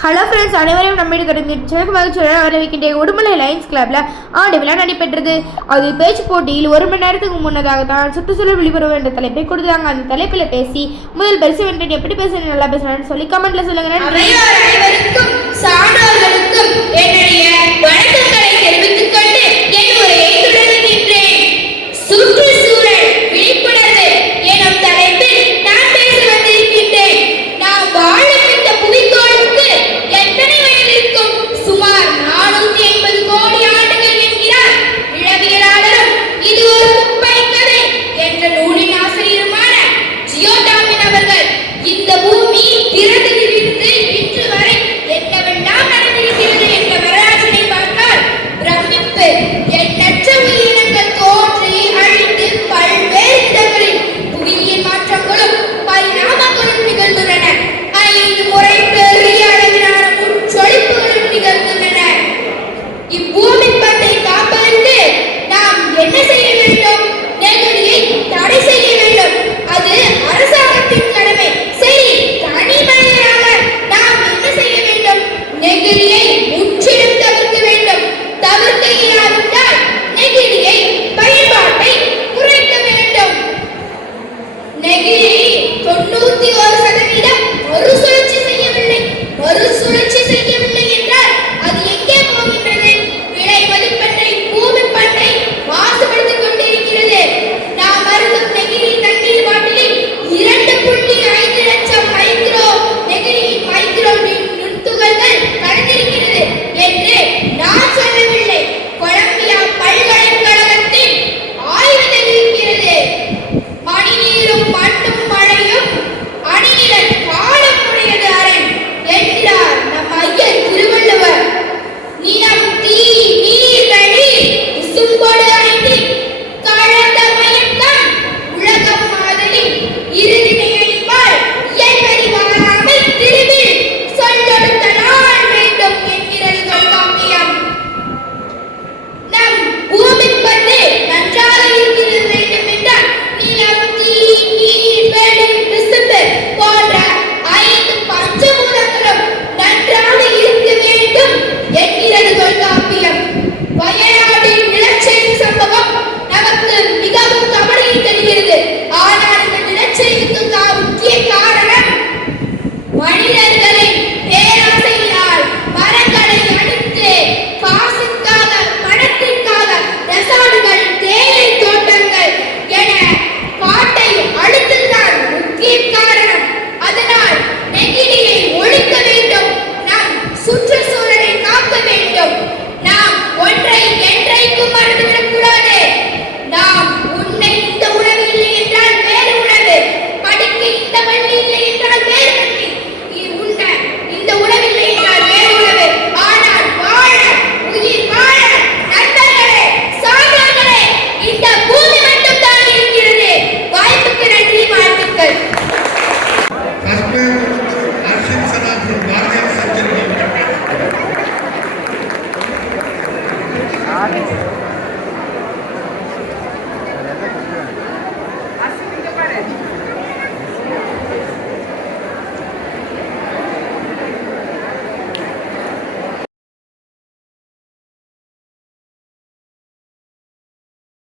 Hello friends அனைவரையும் நம்மிடம் இருக்கிற சிறப்பு மகிழ்ச்சியுடன் வரவேற்கின்ற உடுமலை லைன்ஸ் கிளப்ல ஆண்டு விழா நடைபெற்றது. அது பேச்சு போட்டியில் ஒரு மணி நேரத்துக்கு முன்னதாக தான் சுற்றுச்சூழல் விழிப்புணர்வு என்ற தலைப்பை கொடுத்தாங்க. அந்த தலைப்பில் பேசி முதல் பரிசு வென்றேன். எப்படி பேசுறேன் நல்லா பேசுறேன்னு சொல்லி கமெண்ட்ல சொல்லுங்க. நன்றி. விட்டு கொடு அனைத்து